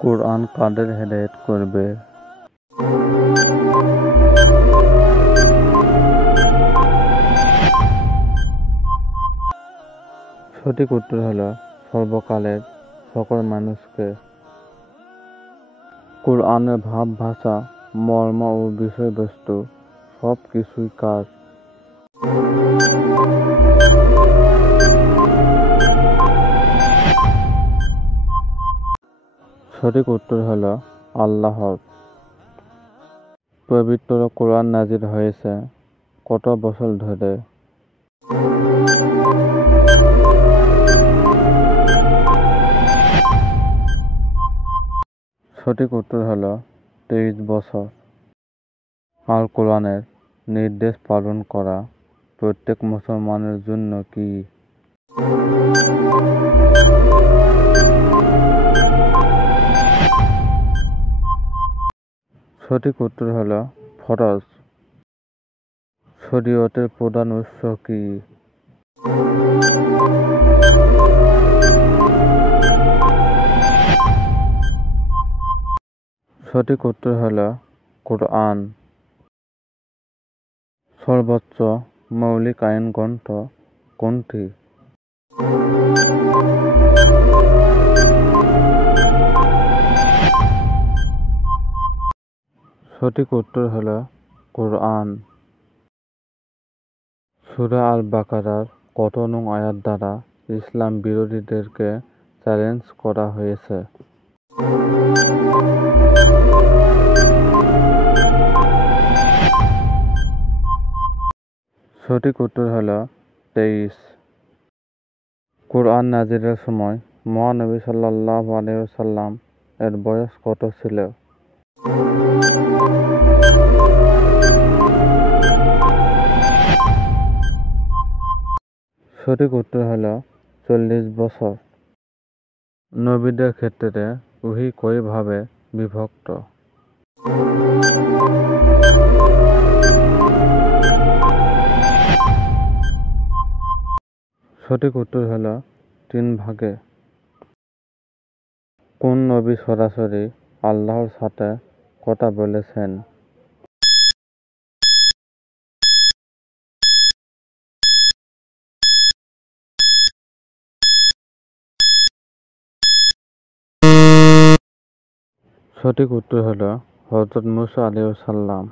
কুরআন কাদের হেদায়েত করবে? সঠিক উত্তর হলো সর্বকালের সকল মানুষকে। কুরআনের ভাব ভাষা, মর্ম ও বিষয়বস্তু সব কিছুই কার? সঠিক উত্তর হলো আল্লাহর। পবিত্র কোরআন নাজিল হয়েছে কত বছর ধরে? সঠিক উত্তর হলো 23 বছর। আল কোরআনের নির্দেশ পালন করা প্রত্যেক মুসলমানের জন্য কি? সঠিক উত্তর হলো ফরজ। শরীয়তের প্রধান উৎস কি? সঠিক উত্তর হলো কোরআন। সর্বোচ্চ মৌলিক আইন গ্রন্থ কোনটি? সঠিক উত্তর হলো কোরআন। সূরা আল বাকারার কত নং আয়াত দ্বারা ইসলাম বিরোধীদেরকে চ্যালেঞ্জ করা হয়েছে? সঠিক উত্তর হলো 23। কুরআন নাজিলের সময় মহানবী সাল্লাল্লাহু আলাইহি ওয়াসাল্লাম এর বয়স কত ছিল? সঠিক উত্তর হলো 40 বছর। নবীদের ক্ষেত্রে ওহী কয় ভাবে বিভক্ত? সঠিক উত্তর হলো 3 ভাগে। কোন নবী সরাসরি আল্লাহর সাথে কথা বলেছেন? সঠিক উত্তর হলো হযরত মূসা আলাইহিস সালাম।